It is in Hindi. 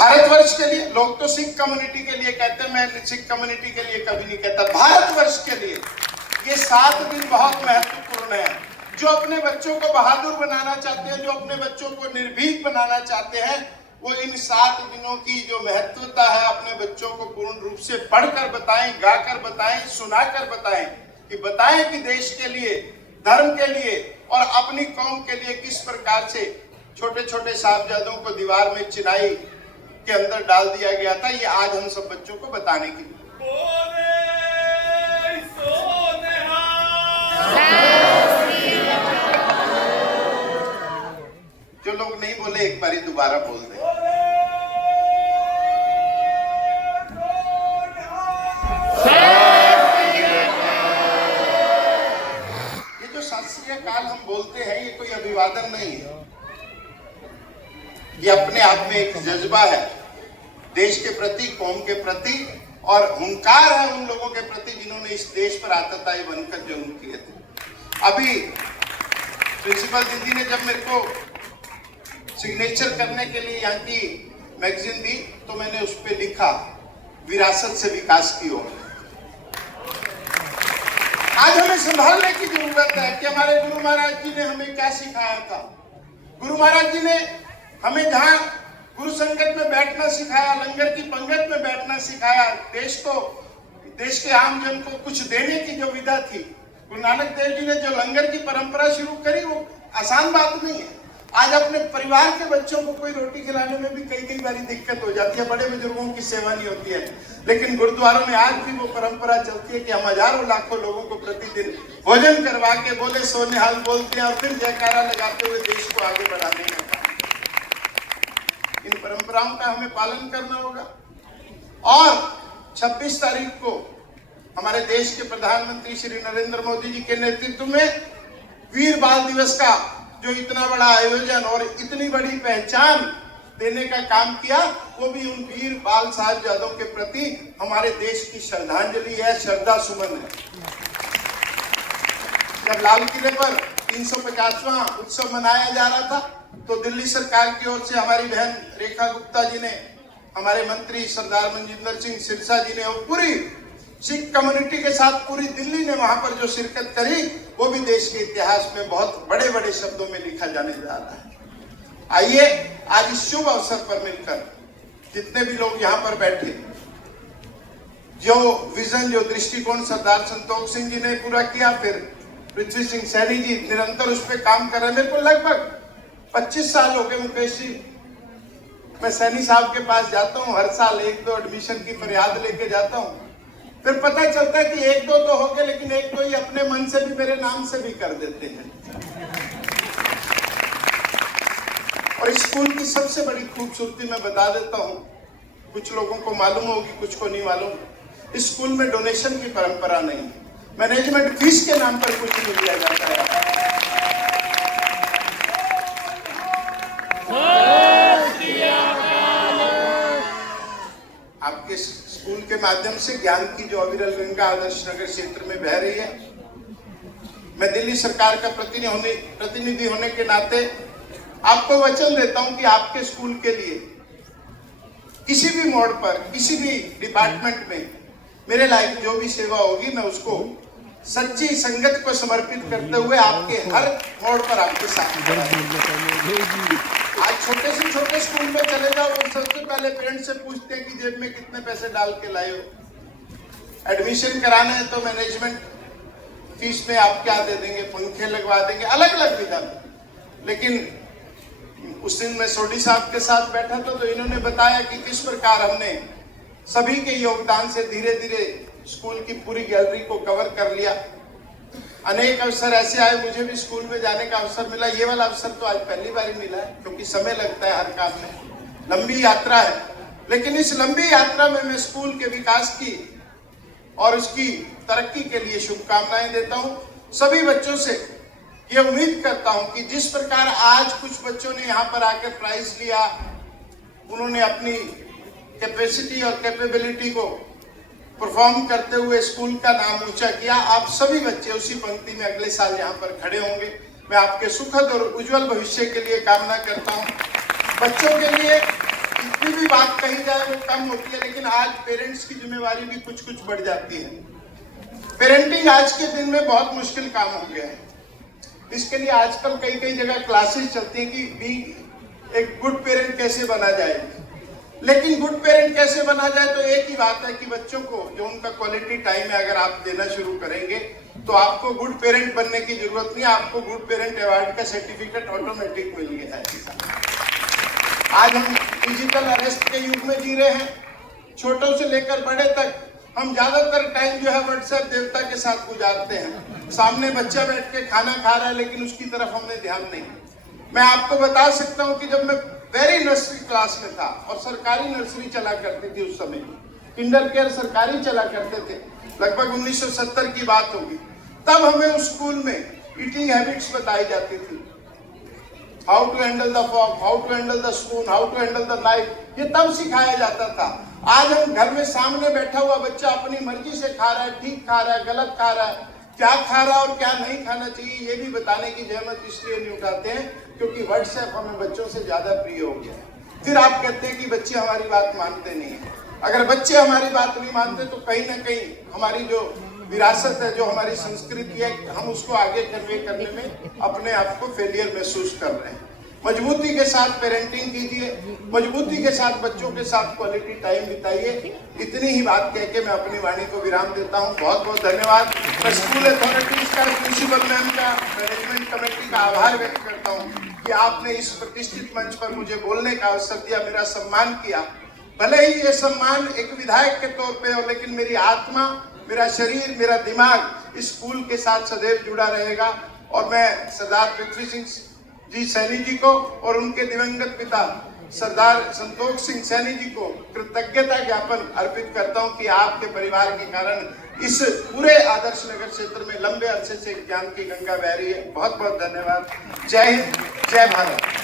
भारतवर्ष के लिए, लोग तो सिख कम्युनिटी के लिए कहते हैं, मैं सिख कम्युनिटी के लिए कभी नहीं कहता, भारतवर्ष के लिए ये 7 दिन बहुत महत्वपूर्ण है। जो अपने बच्चों को बहादुर बनाना चाहते हैं, जो अपने बच्चों को निर्भीक बनाना चाहते हैं, वो इन 7 दिनों की जो महत्वता है अपने बच्चों को पूर्ण रूप से पढ़कर बताएं, गाकर बताएं, सुनाकर बताएं, कि देश के लिए, धर्म के लिए और अपनी कौम के लिए किस प्रकार से छोटे छोटे साहबजादों को दीवार में चिनाई के अंदर डाल दिया गया था। ये आज हम सब बच्चों को बताने के लिए। जो लोग नहीं बोले एक बारी दोबारा बोल दें। ये जो सत श्री अकाल हम बोलते हैं, ये कोई अभिवादन नहीं है, ये अपने आप में एक जज्बा है देश के प्रति, कौम के प्रति, और हुंकार है उन लोगों के प्रति जिन्होंने इस देश पर आतताई बनकर जुल्म किए थे। अभी प्रिंसिपल दीदी ने जब मेरे को सिग्नेचर करने के लिए यहाँ की मैगजीन दी, तो मैंने उस पर लिखा, विरासत से विकास की ओर। आज हमें संभालने की जरूरत है कि हमारे गुरु महाराज जी ने हमें क्या सिखाया था। गुरु महाराज जी ने हमें जहां गुरु संगत में बैठना सिखाया, लंगर की पंगत में बैठना सिखाया, देश के आम जन को कुछ देने की जो विधा थी, गुरु नानक देव जी ने जो लंगर की परंपरा शुरू करी, वो आसान बात नहीं है। आज अपने परिवार के बच्चों को कोई रोटी खिलाने में भी कई बारी दिक्कत हो जाती है, बड़े बुजुर्गों की सेवा नहीं होती है, लेकिन गुरुद्वारों में आज भी वो परंपरा चलती है कि हम हजारों लाखों लोगों को प्रतिदिन भोजन करवा के बोले सोनिहाल बोलते हैं और फिर जयकारा लगाते हुए देश को आगे बढ़ाने का काम। इन परंपराओं का हमें पालन करना होगा। और 26 तारीख को हमारे देश के प्रधानमंत्री श्री नरेंद्र मोदी जी के नेतृत्व में वीर बाल दिवस का जो इतना बड़ा आयोजन और इतनी बड़ी पहचान देने का काम किया, वो भी उन वीर बाल साहबजादों के प्रति हमारे देश की श्रद्धांजलि है, श्रद्धा सुमन है। जब लाल किले पर 350वां उत्सव मनाया जा रहा था, तो दिल्ली सरकार की ओर से हमारी बहन रेखा गुप्ता जी ने, हमारे मंत्री सरदार मनजिंदर सिंह सिरसा जी ने और पूरी सिख कम्युनिटी के साथ पूरी दिल्ली ने वहां पर जो शिरकत करी, वो भी देश के इतिहास में बहुत बड़े बड़े शब्दों में लिखा जाने जा रहा है। आइए आज इस शुभ अवसर पर मिलकर जितने भी लोग यहाँ पर बैठे, जो विजन, जो दृष्टिकोण सरदार संतोष सिंह जी ने पूरा किया, फिर पृथ्वी सिंह सैनी जी निरंतर उस पर काम कर रहे हैं। मेरे को लगभग 25 साल हो गए मुकेश जी, मैं सैनी साहब के पास जाता हूँ, हर साल 1-2 एडमिशन की फरियाद लेके जाता हूँ। फिर पता चलता है कि 1-2 तो हो गए, लेकिन 1-2 ही अपने मन से भी, मेरे नाम से भी कर देते हैं। और इस स्कूल की सबसे बड़ी खूबसूरती मैं बता देता हूँ, कुछ लोगों को मालूम होगी, कुछ को नहीं मालूम। इस स्कूल में डोनेशन की परंपरा नहीं, मैनेजमेंट फीस के नाम पर कुछ नहीं दिया जाता है। आपके स्कूल के माध्यम से ज्ञान की जो अविरल गंगा आदर्श नगर क्षेत्र में बह रही है, मैं दिल्ली सरकार का प्रतिनिधि होने के नाते आपको वचन देता हूं कि आपके स्कूल के लिए किसी भी मोड़ पर, किसी भी डिपार्टमेंट में मेरे लायक जो भी सेवा होगी, मैं उसको सच्ची संगत को समर्पित करते हुए आपके हर मोड़ पर आपके साथ। आज छोटे से छोटे स्कूल में चले जाओ, वो सबसे पहले पेरेंट्स से पूछते हैं कि जेब में कितने पैसे डाल के लाए हो। एडमिशन कराना है तो मैनेजमेंट फीस में आप क्या दे देंगे, पंखे लगवा देंगे, अलग अलग विधान। लेकिन उस दिन मैं सोडी साहब के साथ बैठा था, तो इन्होंने बताया कि किस प्रकार हमने सभी के योगदान से धीरे धीरे स्कूल की पूरी गैलरी को कवर कर लिया। अनेक अवसर ऐसे आए, मुझे भी स्कूल में जाने का अवसर मिला। ये वाला अवसर तो आज पहली बार ही मिला है, क्योंकि समय लगता है हर काम में, लंबी यात्रा है। लेकिन इस लंबी यात्रा में मैं स्कूल के विकास की और उसकी तरक्की के लिए शुभकामनाएं देता हूं। सभी बच्चों से ये उम्मीद करता हूं कि जिस प्रकार आज कुछ बच्चों ने यहाँ पर आकर प्राइज लिया, उन्होंने अपनी कैपेसिटी और कैपेबिलिटी को परफॉर्म करते हुए स्कूल का नाम ऊंचा किया, आप सभी बच्चे उसी पंक्ति में अगले साल यहाँ पर खड़े होंगे। मैं आपके सुखद और उज्जवल भविष्य के लिए कामना करता हूँ। बच्चों के लिए जितनी भी बात कही जाए वो कम होती है, लेकिन आज पेरेंट्स की जिम्मेवारी भी कुछ कुछ बढ़ जाती है। पेरेंटिंग आज के दिन में बहुत मुश्किल काम हो गया है। इसके लिए आजकल कई कई जगह क्लासेस चलती हैं कि एक गुड पेरेंट कैसे बना जाए। लेकिन गुड पेरेंट कैसे बना जाए, तो एक ही बात है कि बच्चों को जो उनका क्वालिटी टाइम है अगर आप देना शुरू करेंगे तो आपको गुड पेरेंट बनने की जरूरत नहीं है, आपको गुड पेरेंट अवार्ड का सर्टिफिकेट ऑटोमेटिक मिल गया है। आज हम डिजिटल अरेस्ट के युग में जी रहे हैं। छोटों से लेकर बड़े तक हम ज्यादातर टाइम जो है व्हाट्सएप देवता के साथ गुजारते हैं। सामने बच्चा बैठ के खाना खा रहा है लेकिन उसकी तरफ हमने ध्यान नहीं। मैं आपको बता सकता हूं कि जब मैं वेरी नर्सरी क्लास में था और सरकारी नर्सरी चला करती थी, उस समय किंडर केयर सरकारी चला करते थे, लगभग 1970 की बात होगी, तब हमें उस स्कूल में ईटिंग हैबिट्स बताई जाती थी। How to handle the fork, how to handle the spoon, how to handle the knife, ये तब सिखाया जाता था। आज हम घर में सामने बैठा हुआ बच्चा अपनी मर्जी से खा रहा है, ठीक खा रहा है, गलत खा रहा है, क्या खा रहा है और क्या नहीं खाना चाहिए ये भी बताने की जहमत इसलिए नहीं उठाते हैं क्योंकि व्हाट्सएप हमें बच्चों से ज्यादा प्रिय हो गया है। फिर आप कहते हैं कि बच्चे हमारी बात मानते नहीं है। अगर बच्चे हमारी बात नहीं मानते तो कहीं ना कहीं हमारी जो विरासत है, जो हमारी संस्कृति है, हम उसको आगे कन्वे करने में अपने आप को फेलियर महसूस कर रहे हैं। मजबूती के साथ पेरेंटिंग कीजिए, मजबूती के साथ बच्चों के साथ क्वालिटी टाइम बिताइए। इतनी ही बात कह के मैं अपनी वाणी को विराम देता हूँ। बहुत बहुत धन्यवाद। मैं स्कूल अथॉरिटीज का, प्रिंसिपल मैम का, मैनेजमेंट कमेटी का आभार व्यक्त करता हूँ कि आपने इस प्रतिष्ठित मंच पर मुझे बोलने का अवसर दिया, मेरा सम्मान किया। भले ही ये सम्मान एक विधायक के तौर पे हो, लेकिन मेरी आत्मा, मेरा शरीर, मेरा दिमाग इस स्कूल के साथ सदैव जुड़ा रहेगा। और मैं सरदार पृथ्वी सिंह जी सैनी जी को और उनके दिवंगत पिता सरदार संतोष सिंह सैनी जी को कृतज्ञता ज्ञापन अर्पित करता हूं कि आपके परिवार के कारण इस पूरे आदर्श नगर क्षेत्र में लंबे अरसे से ज्ञान की गंगा बह रही है। बहुत बहुत धन्यवाद। जय हिंद, जय भारत।